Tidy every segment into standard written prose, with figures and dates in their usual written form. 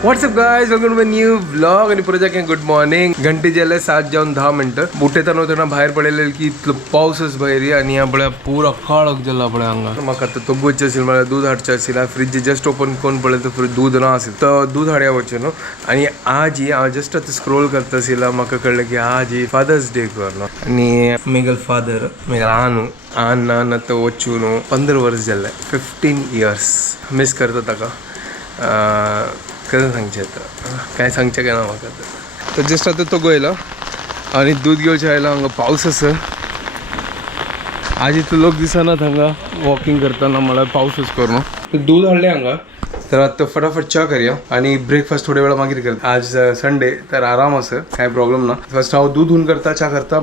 WhatsApp guys, welcome to new vlog. आणि पुढे जाके गुड मॉर्निंग. घंटे जेले 7:10 बुटे नव्हते बाहेर पडलेले की इतलं पाऊसच भारी आणि आपल्या पुरा काळक जल्ला आपल्या अंगा. म्हाका आता तोगूचे असेल, मला दूध हाडचे असेल. फ्रीज जस्ट ओपन कोण पडले तर फ्रीज दूध ना असेल तर दूध हाड्या वच्चे न्हू. आणि आज ही हांव जस्ट आता स्क्रोल करता असेल म्हाका कळलं की आज ही फादर्स डे करलो. आणि मेगल फादर मेगल आन आता वच्चू न्हू 15 वर्स जाल्ले. 15 years मिस करता ताका. कसं सांगचे आता काय सांगचे काय ना म्हाका. तर जस्ट आता तो गोयला आणि दूध घेवचे आयला. हांगा पावस आसा. आज इतलो लोक दिसना हांगा वॉकिंग करतना, म्हळ्यार पावसूच करून. दूध हाडलें हांगा. तर आता फटाफट चा करूया आणि ब्रेकफास्ट थोड्या वेळा मागीर करता. आज संडे तर आराम आसा, काय प्रॉब्लेम ना. फर्स्ट हांव दूध होऊन करता, चा करता.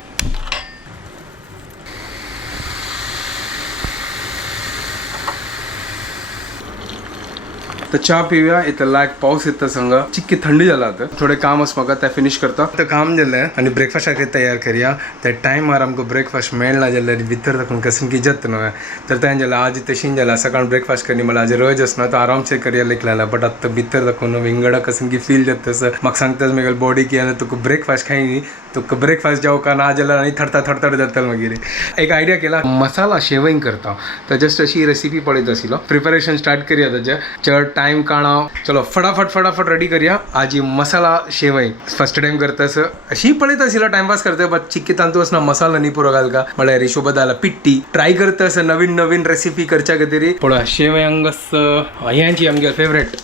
तर चा पिवया. इथं लायक पाऊस येता संगा. चिक्की थंडी जाला आता. थोडे काम आस म्हाका ते फिनिश करता. तर काम जालें आणि ब्रेकफास्ट खातीर तयार करूया. त्या टायमार आमकां ब्रेकफास्ट मेळना जाल्यार भितर ताकून कसन की जत न्हय. तर तें जाल्यार आज तशीं जाल्यार सकाळ ब्रेकफास्ट करनी म्हळ्यार आज रज आसना तर आराम से करया लेकला. बट आतां भितर ताकून विंगडा कसन की फील जाता तसं म्हाका सांगता मेगल बॉडी की तुका ब्रेकफास्ट खायनी तुका ब्रेकफास्ट जावं का ना जाल्यार आनी थरथर जाता मागीर. एक आयडिया केला, मसाला शेवंग करता. तर जस्ट अशी रेसिपी पळयत आशिल्लो. प्रिपरेशन स्टार्ट करूया ताजें. चड टायम काणा. चलो फटाफट रेडी करूया. आज मसाला शेवई फर्स्ट टाइम करता. अशी पळयत आशिल्लो टाइमपास करता. बट चिक्की तांतू असना मसाला न्ही पुरो घालका म्हळ्यार हिशोबात आला पिट्टी ट्राय करता. असं नवीन रेसिपी करच्या खातीर पळय शेवयांगस ह्यांची आमगे फेवरेट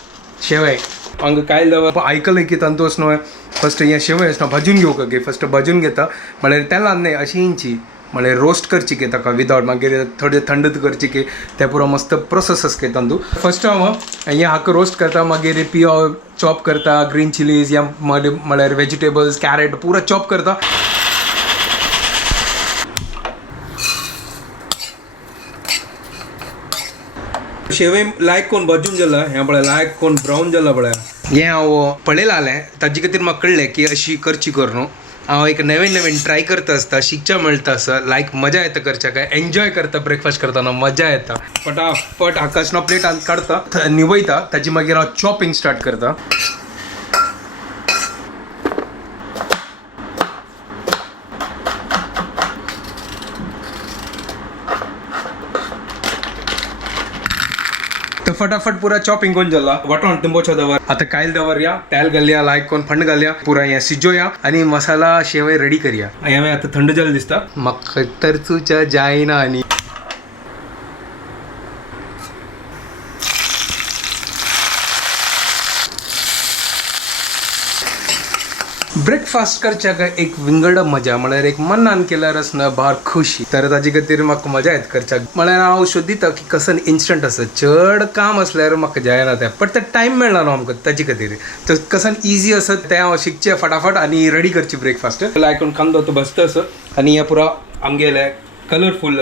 शेवय हांगा काय दवर आयकलंय की तांतू असनो फर्स्ट हे शेवय असना भाजून घेवका गे. फर्स्ट भाजून घेता म्हळ्यार तेलान न्ही अशी हिंची म्हळ्यार रोस्ट करची की ताका विदाउट मागीर थोडे थंड करची की ते पुरो मस्त प्रोसेस आसके तांदूळ. फर्स्ट हांव हे हाका रोस्ट करता मागीर पियो चॉप करता. ग्रीन चिलीज या म्हळ्यार व्हेजिटेबल्स कॅरेट पुरो चॉप करता. शेवय लायक कोण भाजून जाला हें पळय लायक कोण ब्रावन जाला पळय. हें हांव पळयलां जालें ताजे खातीर म्हाका कळलें की अशी करची कर न्हू. हांव एक नवीन ट्राय करता आसता शिकच्या मेळटा असं लायक मजा येता करच्या काय एन्जॉय करता. ब्रेकफास्ट करतना मजा येता. फटाफट हाकासना प्लेट काढता निवयता ताची मागीर हांव चॉपिंग स्टार्ट करता. फटाफट पूरा चॉपिंग कोण जाला. वाटण तिंबोच्या दवर आता कायल दवरया. तेल घालया लायक कोण थंड घालया. पुरा हे सिजोया आणि मसाला शेवय रेडी करया. हांवें आता थंड जालें दिसता म्हाका तर चुच्या जायना. आणि ब्रेकफास्ट करच्या काय एक विंगड मजा म्हळ्यार एक मनान केल्यार आसना भार खुशी. तर ताजे खातीर म्हाका मजा येता करच्याक. म्हळ्यार हांव सोदिता की कसन इन्स्टंट आसा. चड काम असल्यार म्हाका जायना तें. बट ते टायम मेळना न्हू आमकां ताजे खातीर. तर कसन इजी आसत तें हांव शिकचें फटाफट आणि रेडी करची ब्रेकफास्ट. लायक कांदो तो बसता आसा आणि हे पुरो आमगेले कलरफूल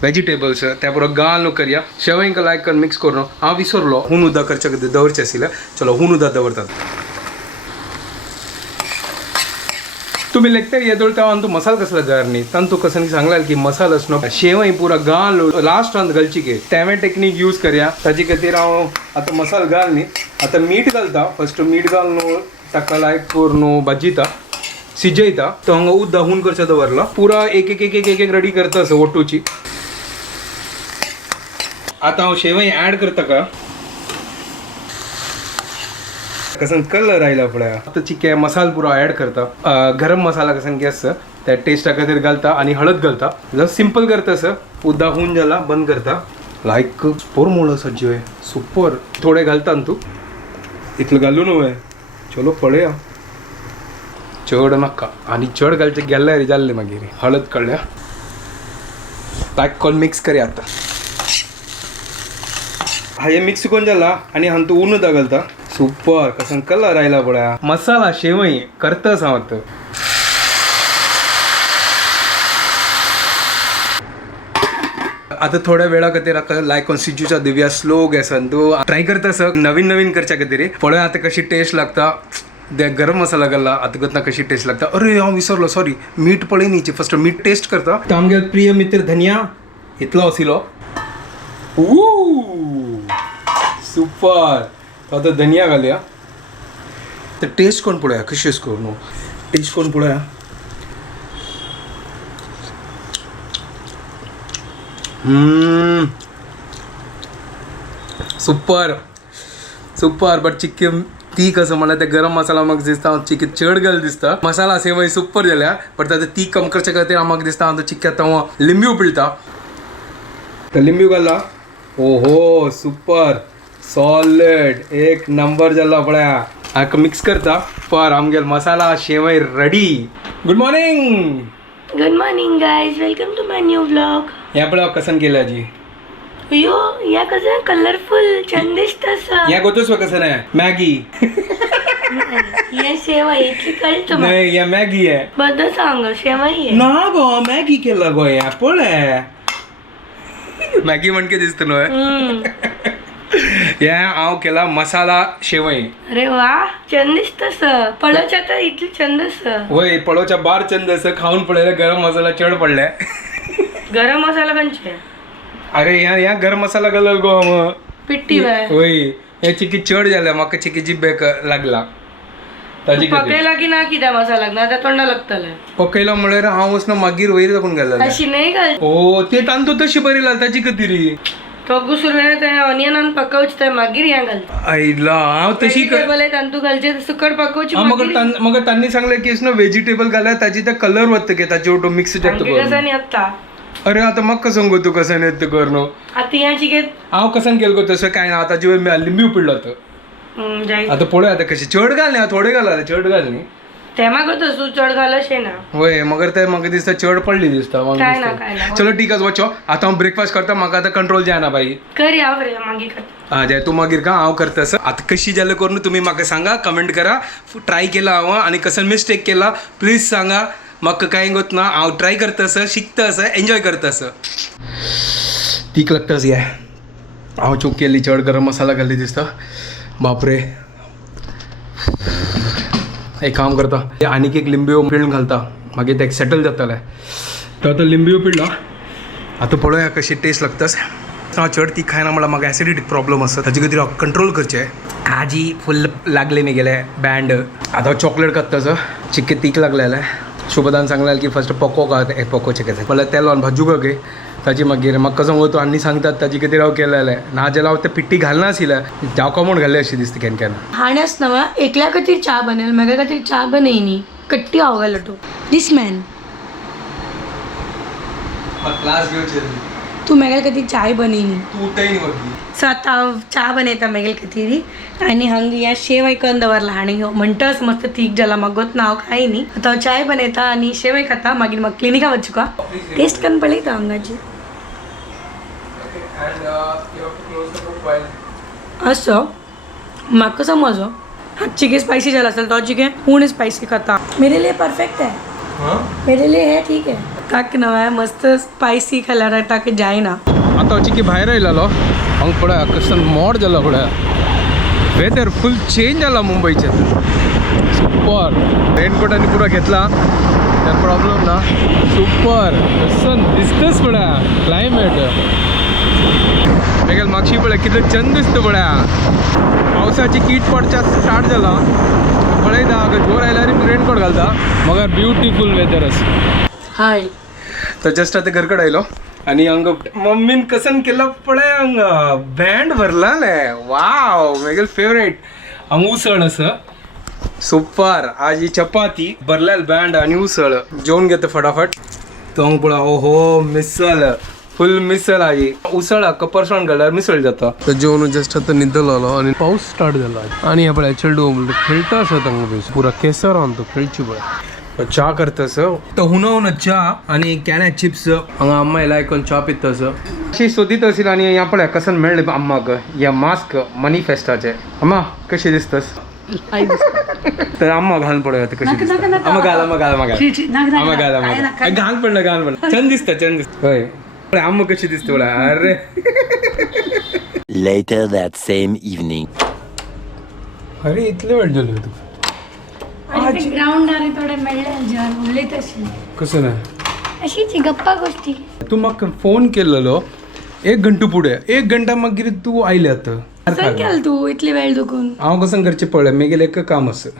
व्हेजिटेबल्स त्या पुरो घालून करया. शेवंक लायक मिक्स करून हांव विसरलो हून उदक करच्या खातीर दवरचें आशिल्लें. चलो हून उदक दवरतात. तुम्ही लेखते येदोळता तू मसाला कसला जारनी तू कसं सांगला की मसाला असनो शेवई पुरा घाल लास्ट रांत घालची की तेवे टेक्निक यूज करया. ताजे खातीर हांव आतां मसाला घाल न्ही. आतां मीठ घालता. फर्स्ट मीठ घालून ताका लायक करून भाजयता सिजयता. तो हांगा उद्दा हून करचें दवरला. पुरा एक रेडी करता असं ओटूची. आतां हांव शेवई ऍड करता का कसन कलर आयला पळय. आतां चिके मसाला पुरो ऍड करता. गरम मसाला कसन की आसता त्या टेस्टा खातीर घालता आणि हळद घालता. जस्ट सिंपल करता असं उद्दा होऊन जाला बंद करता. लायक पोर मोळ सज्जय सुपर. थोडे घालता तू इतलं घालू न्हय. चलो पळया. चड नाका आणि चड घालचे गेल्यार जाल्ले मागीर हळद कळ्ळ्या. लायक कोण मिक्स करया. आता हे मिक्स करून जाला आणि हांव तू ऊन उदक घालता. सुपर कसन कलर आयला पळय. मसाला शेवई करताच हांव आतां. आता थोड्या वेळा खातीर लायक सिजूच्या दिव्या स्लो गॅसान तूं ट्राय करता असं नवीन करच्या खातीर. पळय आता कशी टेस्ट लागता. ते गरम मसाला घालला आता करता कशी टेस्ट लागता. अरे हांव विसरलो सॉरी मीठ पळय न्ही. फर्स्ट मीठ टेस्ट करता. आमगे प्रिय मित्र धनिया इतलो आशिल्लो सुपर. आता धनिया घालूया. तर टेस्ट कोण पळोवया कशी अशी करून टेस्ट कोण पळोवया. Super super. बट चिक्की तीख असं मला ते गरम मसाला म्हाका दिसता चिक्की चड घाल दिसता. मसाला सेवय सुपर जाल्या बट ताका तीख कम करचे खातीर म्हाका दिसता हांव चिक्की आतां लिंबू पिळटा. तर लिंबू घाला. ओहो सुपर सॉलिड एक नंबर जालो पळया. हाका मिक्स करता. पर आमगेल मसाला शेवय ready. Good morning. Good morning guys, welcome to my new vlog. ह्या पळय कसन केल्या जी. अयो या कसं कलरफुल छान दिसतं. ह्या गोतोस कसन आहे मॅगी. या शेवई इतली कळत नाही या मॅगी आहे. बद्दल सांग शेवई आहे ना गो मॅगी केला गो या पळय. मॅगी म्हणके दिसत न्हय. या हांव केला मसाला शेवय. अरे वा छान दिसतस. पळोच्या तर इतली छंद दिसत. वय पळोच्या बार चंद असं खाऊन पळयला गरम मसाला चढ पडलाय. गरम मसाला खंयचे. अरे या गरम मसाला घालल गो हांव. पिट्टी बाय वय हे चिकी चड जाल्या म्हाका चिकी जिब्बेक लागला. ताजी पकयला की ना कित्या मसाला लागना आता तोंडा लागतले. पकयला म्हळ्यार हांव वचना मागीर वयर दाखवून घालला. अशी नाही घाल. ओ ते तांदूळ तशी बरी लागता ताजी कतिरी. तो घुसरून ते ऑनियन पकवच ते मागीर या घाल. आईला हांव तशी वेजिटेबल तांदूळ घालचे सुकट पकवची. म्हाका तांणी सांगलें की व्हेजिटेबल घाल्या ताजी ते कलर वता की ताचे ओटो मिक्स कसा नाही आता. अरे आता म्हाका सांगू तू कसन येत कर न्हू. आता या चिकेत हांव कसन केल गो तसं काय ना. आता जेव्हा लिंबू पिळलो तर आता पळय आता कशी चड घाल न्ही. थोडे घाला चड घाल न्ही. ते मागो तू चड घालशे ना. होय मगर ते म्हाका दिसता चड पडली दिसता. काय ना काय ना. चलो ठीक आहे वचो. आता हांव ब्रेकफास्ट करता. म्हाका आता कंट्रोल जायना बाई. कर या रे मागीर कर. हा जे तू मागीर का हांव करता असं. आता कशी जाल्यार करून तुम्ही म्हाका सांगा. कमेंट करा. ट्राय केला हांव आणि कसं मिस्टेक केला प्लीज सांगा. म्हाका कांय गोत ना. हांव ट्राय करता असं शिकता असं एन्जॉय करता असं. तीख लागता असं. हांव चूक केली चड गरम मसाला घाली दिसता. बापरे. एक काम करता आनीक एक लिंबू पिळून घालता मागीर ते सेटल जातलें. तर आता लिंबू पिळला. आता पळोवया कशी टेस्ट लागतास. हांव चड ती खायना म्हळ्यार म्हाका एसिडिटी प्रॉब्लम आसा. ताजे खातीर हांव कंट्रोल करचें. आजी फुल्ल लागले म्हगेले बँड. आतां चॉकलेट खातासो. चिक्के तीख लागलेले. शुभदान सांगलें की फस्ट पको हे पकोचे केले म्हळ्यार तेल लावन भाजू गे. ताजी मागीर म्हाका कसं वतो आनी सांगतात ताजे खातीर हांव केलेलें ना जाल्यार हांव ते पिट्टी घालनाशिल्लें. हांव कमोण घाल्लें अशें दिसता केन्ना केन्ना. हाण्यास नवा एकल्या खातीर चा बनेल म्हाका खातीर चा बनयनी कट्टी हांव घालो तू. दिस मॅन क्लास घेवचे तू म्हागे खातीर चाय बनयनी. तू उठय न्ही. सो आतां हांव चा बनयता म्हागे खातीर आनी हांगा ह्या शेव आयकून दवरला. आनी म्हणटास मस्त तीख जाला म्हाका गोत ना हांव खायनी. आतां हांव चाय बनयता आनी शेवय खाता. मागीर म्हाका क्लिनिका वचूं का टेस्ट करून पळयता हांगाची. असो म्हाका समजो हातची के स्पाइसी जाला असेल तो चिके पूर्ण स्पाइसी खाता. मेरे लिए परफेक्ट है. मेरे लिए है ठीक है. ताक नवा मस्त स्पाइसी खाल्यार ताक जायना. आता चिकी भायर आयलो हांग पळय कसं मोड जाला पळय. वेदर फुल चेंज जाला मुंबईचे. सुपर. रेनकोट आनी पुरो घेतला तर प्रॉब्लेम ना. सुपर कसं दिसतच पळय क्लायमेट. मेगेल मागशी पळय कितलें छंद दिसता पळय. पावसाची कीट पडच्या स्टार्ट जाला. पळयता अगर जोर आयल्यार रेनकोट घालता. मगर ब्युटिफूल वेदर आसा. हाय तर जस्ट आता घरकडे आयलो आणि हांग मम्मीन कसन केला पळय. हांग बँड भरलाले. वाव मेगेल फेवरेट. हांग उसळ असं सुपर. आज ही चपाती भरलेल बँड आणि उसळ जेवण घेता फटाफट. तो हांग पळय ओहो मिसळ फुल मिसळ आजी. उसळ कपरसाण घाल्यार मिसळ जाता. तर जेवण जस्ट आता न्हिदलो आणि पाऊस स्टार्ट झाला. आणि हे पळय चेडू खेळटा असं हांगा पुरा केसर आणतो खेळची पळय. चा करतस तो हुन चा आणि कॅन्या चिप्स हांगा अम्मा येयला आयकून चा पितस अशी सोदीत आशिल्ली. आणि ह्या पळय कसन मेळ्ळें अम्माक ह्या मास्क मनी फेस्टाचे. अम्मा कशी दिसतस. तर अम्मा घालून पळय कशी दिसता. अम्मा घाल अम्मा घाल अम्मा घाल अम्मा घाल अम्मा घाल पडलं घाल पडलं. छान दिसता छान दिसता. होय अम्मा कशी दिसते पळय. अरे Later that same evening. अरे इतले वेळ झाले तू. ग्राउंड आले थोडे मेळ्ळे जेवण उलयत अशी कसं नाही अशीच गप्पा गोष्टी. तू म्हाका फोन केलेलो 1 घंटो पुढे 1 घंटा मागीर तू आयले आता कसं केलं तू इतली वेळ दुखून हांव कसं करचें पळय मेगेलें एक काम आसा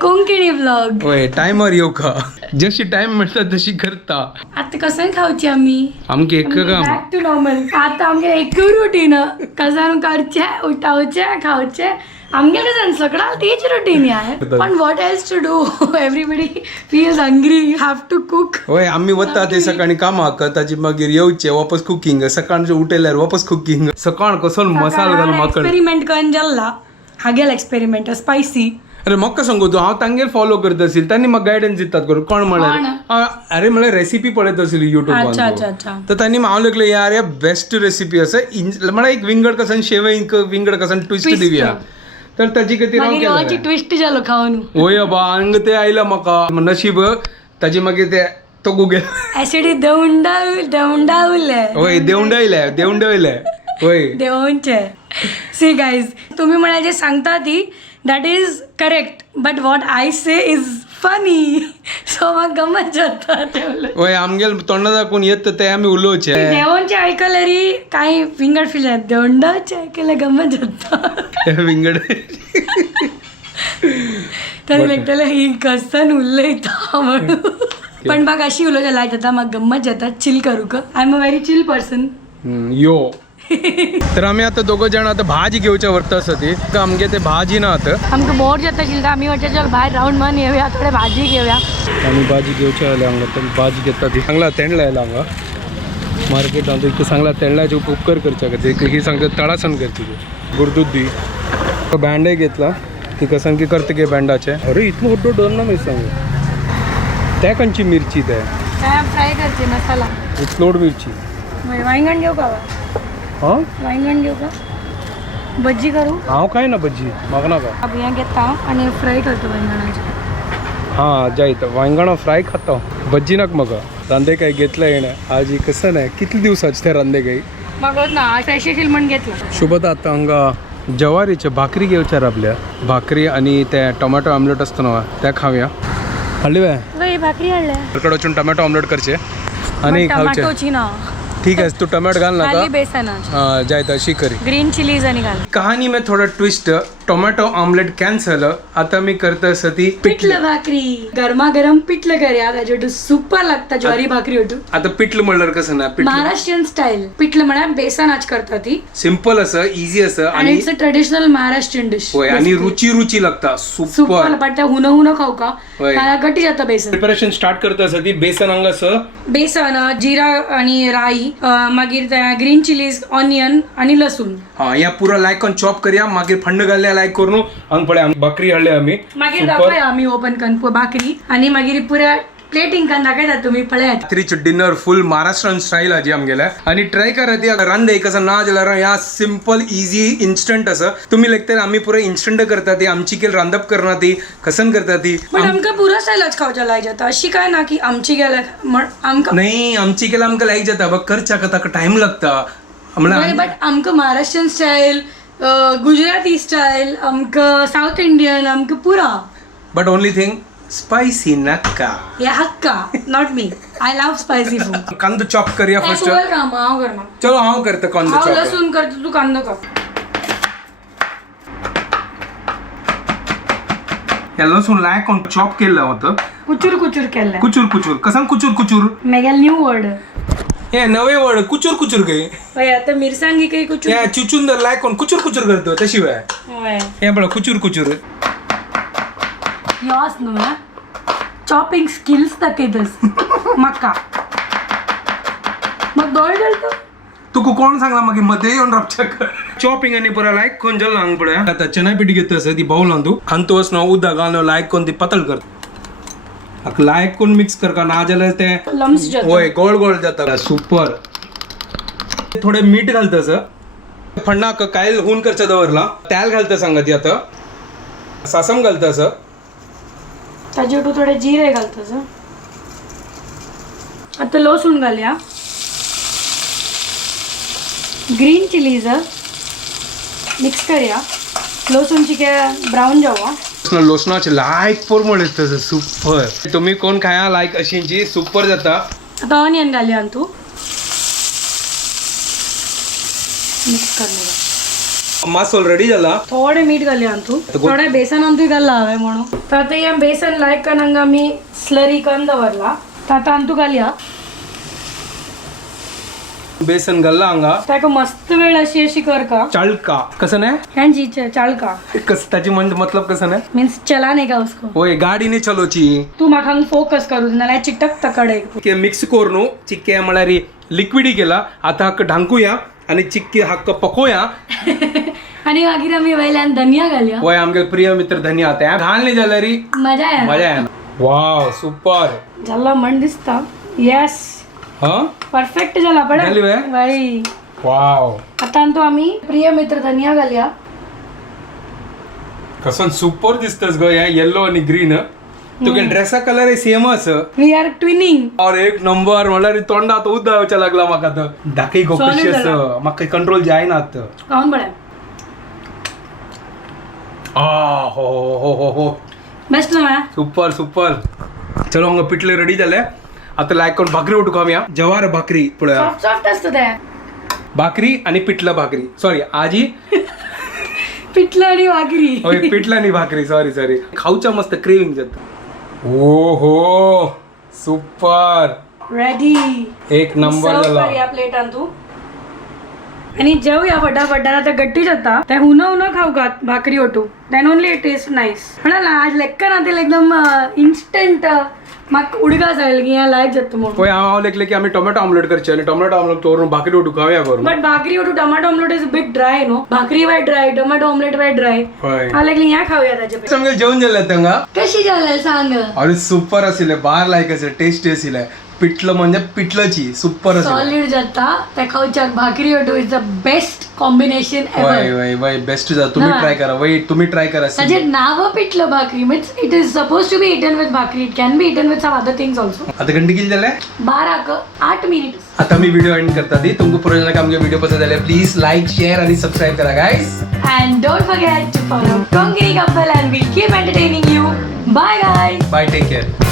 कोंकणी ब्लॉग होय टायमार येऊ का जशी टाइम मेळटा तशी करता आता कसं खावची आम्ही आमगे एक काम बॅक टू नॉर्मल आता आमगे एक रुटीन कसं करचे उठावचे खावचे आमगे कसं सगळं तेच रुटीन आहे पण what else to do everybody feels hungry have to cook होय आम्ही वता ते सकाळी कामाक ताची मागीर येवचे वापस कुकिंग सकाळचे उठयल्यार वापस कुकिंग सकाळ कसो मसालो घालून म्हाका एक्सपेरिमेंट करून जाल्ला हागेल एक्सपेरिमेंट स्पायसी अरे म्हाका सांगू तू हांव तांगेर फॉलो करत असेल त्यांनी म्हाका गायडन्स दितात करून कोण म्हळ्यार अरे म्हळ्यार रेसिपी पळयत असेल अच्छा युट्यूब अच्छा तर त्यांनी हांव लागले यार या बेस्ट रेसिपी आसा म्हळ्यार एक विंगड कसन शेवय विंगड कसन ट्विस्ट दिवया तर ताची खातीर हांव केलें ट्विस्ट जालो खावन होय अबा हांग ते आयला म्हाका नशीब ताची मागीर ते तो गुगल ऍसिडी देवंडावले होय देवंडयले होय देवोंचे सी गाईज तुम्ही मला जे सांगता ती that is correct but what I say is funny so म्हाका गमत जाता होय आमगेल तोंडा दाखवून येत ते आम्ही उलोवचे देवोंचे आयकल्यारी काही फिंगर फील आहेत देवंडाचे आयकल्यार गमत जाता विंगड तरी भेटले ही कसन उलयता म्हणून पण म्हाका अशी उलोवचे लायक जाता म्हाका गंमत जाता चिल करू का I am a very chill person yo तर आम्ही आता दोघं जण आता भाजी घेवच्या वरता आसा ती आमगे ते भाजी ना आता आमकां बोर जाता आशिल्लें आमी वचचे भायर रावंड मारून येवया थोडे भाजी घेवया आम्ही भाजी घेवचे आले हांगा तर भाजी घेता ती चांगला तेंडला आयला हांगा मार्केटांत एक चांगला तेंडल्याचे उपकार करच्या खातीर ही सांगता तळासन करची ती गुरदूध दी बँडय घेतला ती कसान की करते गे बँडाचे अरे इतलो मोठो डोर ना मी सांगू त्या खंयची मिरची ते फ्राय करचे मसाला इतलोड मिरची वांगण घेऊ का हां वांगण घेऊ का भजी करू हांव काय ना भजी म्हाका नाका हें घेता आनी फ्राय करता वांगणाची हां जायत वांगणां फ्राय खाता भजी नाक म्हाका रांदेकाय घेतला येणं आज कसं नाही कितले दिवसाचे ते रांदेकाय म्हाका ना फ्रेश येशील म्हण घेतला शुभता आता हांगा जवारीचे भाकरी घेवच्यार आपल्या भाकरी आणि ते टोमॅटो ऑमलेट असतो ना त्या खावया हाडली वे भाकरी हाडल्या इकडे वचून टोमॅटो ऑमलेट करचे आणि खावचे टमाटोची ना ठीक है तू टोमॅटो घाल खाली नाका बेसनाची हाँ जायत अशी करी ग्रीन चिलीज आणि घाल कहानी में थोड़ा ट्विस्ट टोमॅटो ऑमलेट कॅन्सल आता मी करता सती पिठलं भाकरी गरमागरम पिठलं करूया त्याच्या सुपर लागता ज्वारी भाकरी होतो आता पिठलं म्हणल्यार कसं ना पिठलं महाराष्ट्रीयन स्टाईल पिठलं म्हणा बेसनाच करता ती सिंपल असं इझी असं आणि it's a traditional Maharashtrian dish होय आणि रुची लागता सुपर सुपर पण त्या हुन खाऊ का होय. मला गटी जाता बेसन प्रिपरेशन स्टार्ट करता सती बेसन हांगा असं बेसन जिरा आणि राई मागीर त्या ग्रीन चिलीज ऑनियन आणि लसूण हा या पुरा लायक करून चॉप करूया मागीर फंड घालल्या लायक करून हांग पळय बकरी हाडले आम्ही मागीर दाखवया आम्ही ओपन करून भाकरी आणि मागीर पुऱ्या प्लेटिंग करून दाखयता तुम्ही पळयात रात्रीचे डिनर फुल महाराष्ट्रन स्टाईल आजी आमगेल्या आणि ट्राय करा ती रांदे कसं ना जाल्यार या सिंपल इझी इन्स्टंट असं तुम्ही लेखते आम्ही पुरा इन्स्टंट करता ती आमची केल रांदप करना ती कसन करता ती पण आमकां पुरा स्टायलाच खावच्या लायक जाता अशी काय ना की आमची गेल्या आमकां नाही आमची केला आमकां लायक जाता बघ करच्या ताका टाइम लागता म्हणल्यार बट आमकां महाराष्ट्रीयन स्टाईल गुजराती स्टाईल आमकां साऊथ इंडियन आमकां पुरा बट ओनली थिंग स्पायसी नाका या hakka not me I love spicy food कांदो चॉप करूया फर्स्ट हांव करना चलो हांव करता कांदो हांव चॉप लसूण करता तू कांदो कर या लसूण लायक कोण चॉप केलं होतं कुचूर कुचूर केल्लें कुचूर कसान कुचूर मेगेल न्यू वर्ड हे नवे वर्ड कुचूर काही हय आता मिरसांगी काही कुचूर या चुचुंदर लायक कोण कुचूर करतो तशी वेळ हय हे बघा कुचूर योस न्हू ना चॉपिंग स्किल्स दाखयतस म्हाका मग दोळ घालतो तुका कोण सांगला मागीर मध्ये येऊन रावच्या चॉपिंग आणि पुरा लायक कोण जल हांग पळय आता चना पिठी घेत असं ती बाऊल आणू हांतू वचना उदक घालून लायक कोण ती पातळ कर लायक कोण मिक्स कर का ना जाल्यार ते लम्स जाता होय गोळ जाता सुपर थोडे मीठ घालतस फण्णाक कायल हून करचा दवरला त्याल घालता सांगा ती आता सासम घालतस ताजे तू थोडे जिरे घालतस आता लसूण घालया ग्रीन चिलीज मिक्स करूया लसूण चिके ब्राऊन जावा लोसनाचे लायक पोरमळ येत सुपर तुम्ही कोण खाया लायक अशींची सुपर जाता आता ऑनियन घालया तू मिक्स करने का मसाला रेडी झाला थोडे मीठ घाले तू थोडे बेसन अंतू घालला हवे म्हणून तर आता या बेसन लायक कनंगा मी स्लरी कंद वरला तर आता अंतू घालया बेसन गल्ला हंगा ताका मस्त वेळ अशी अशी कर का चाळका कसं नाही ह्यांची चाळका त्याची मतलब कसं नाही मीन्स चला नाही का उसको होय गाडी नाही चलोची तू म्हाका फोकस करू नाल्या चिकटक तकडे के मिक्स करून चिक्के म्हळ्यार लिक्विडी केला आता हक्क ढांकूया आणि चिक्की हक्क पकोया आणि मागीर आम्ही वयल्यान धनिया घालया होय आमगे प्रिय मित्र धनिया त्या घाल नाही जाल्यार मजा येणार मजा आहे वाव सुपर झाला म्हण दिसता येस हा परफेक्ट झाला पण झाली व्हय? बाई वाव आता तो आम्ही प्रिय मित्र धनिया घालया कसं सुपर दिसतस ग या येलो आणि ग्रीन तुगे ड्रेसा कलर आहे सेमच वी आर ट्विनिंग और एक नंबर म्हळ्यार तोंडात उद जावच्या लागला म्हाका तर धाकई गोकशी Solid झाला. असं म्हाका कंट्रोल जायना आता खाऊन बडा हो हो हो हो बेस्ट ना सुपर सुपर चलो हंगा पिठले रेडी झाले आता लायक करून भाकरी उठू खाऊया जवार भाकरी पुढे सॉफ्ट सॉफ्ट असतं त्या भाकरी आणि पिठलं भाकरी सॉरी आजी पिठलं आणि वागरी होय पिठलं आणि भाकरी सॉरी सॉरी खाऊच्या मस्त क्रेविंग जात ओ हो सुपर रेडी एक नंबर झाला या प्लेट तू आणि जेवूया फटाफट आता गट्टी जाता त्या उन उन खाऊ का भाकरी ओटू दॅन ओनली टेस्ट नाईस म्हणाल ना आज लेक्का ना ते एकदम इन्स्टंट म्हाका उडगा जाईल की या लायक जातो म्हणून होय हांव लेखले की आम्ही टोमॅटो ऑमलेट करचे आणि टोमॅटो ऑमलेट करून भाकरी उठू खाऊया करून बट भाकरी ओटू tomato omelette is big dry no bhakri why dry tomato omelette why dry होय हा लागली या खाऊया त्याच्या चांगले जेवण झाले त्यांगा कशी झालं सांग अरे सुपर आशिल्ले बार लायक असे टेस्टी आशिल्ले पिठलं म्हणजे पिठलंची सुपर आशिल्ले सॉलिड जाता त्या खाऊच्याक भाकरी ओटू इज द बेस्ट कॉम्बिनेशन वय एव्हर वय वय बेस्ट जा तुम्ही ना. ट्राय करा वय तुम्ही ट्राय करा त्याचे नाव पिठलं भाकरी means it is suppose to be eaten with bhakri it can be eaten with some other things also आता घंटी किती झाले 8 मिनिट आता मी व्हिडिओ एंड करता दी तुमको प्रयोजन का आमचे व्हिडिओ पसंद आले प्लीज लाईक शेअर आणि सबस्क्राईब करा गाईस and don't forget to follow Konkani Couple and we'll keep entertaining you. Bye guys. Bye take care